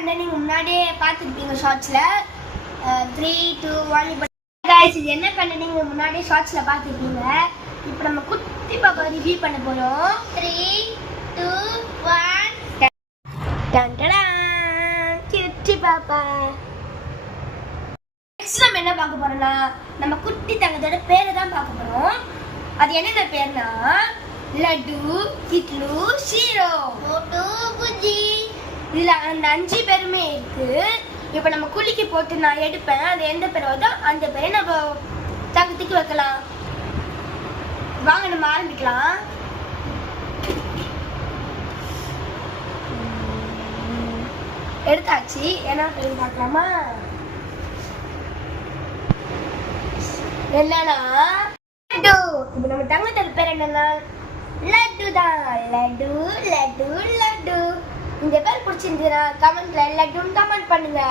Content நீங்க முன்னாடியே பார்த்துருப்பீங்க ஷார்ட்ஸ்ல. 3 2 1 இப்போ गाइस இது என்ன கண்டென்ட் நீங்க முன்னாடியே ஷார்ட்ஸ்ல பார்த்துருப்பீங்க. இப்போ நம்ம குட்டி பாப்பா ரிவ்யூ பண்ண போறோம். 3 2 1 டன் டன் குட்டி பாப்பா. நெக்ஸ்ட் நம்ம என்ன பார்க்க போறோம்னா நம்ம குட்டி தங்கத்தோட பேரை தான் பார்க்க போறோம். அது என்னென்ன பேர்னா லட்டு, கிட்லு, ஷீரோ, மோட்டு, புஜி. இதுல அந்த 5 பேருமே இருக்கு. இப்போ நம்ம குளிக்கு போட்டு நான் எடுப்பேன். அது எந்த பேர் வருதோ அந்த பேரை நம்ம தங்கத்துக்கு வைக்கலாம். வாங்க நம்ம ஆரம்பிக்கலாம். எடுத்தாச்சு. என்ன பேர் பார்க்கலாமா? என்னன்னா லட்டு. இப்போ நம்ம தங்கத்தோட பேர் என்னன்னா லட்டு தான். லட்டு லட்டு லட்டு. இந்த பேர் பிடிச்சிருந்தா கமெண்ட்ல லட்டுன்னு கமெண்ட் பண்ணுங்க.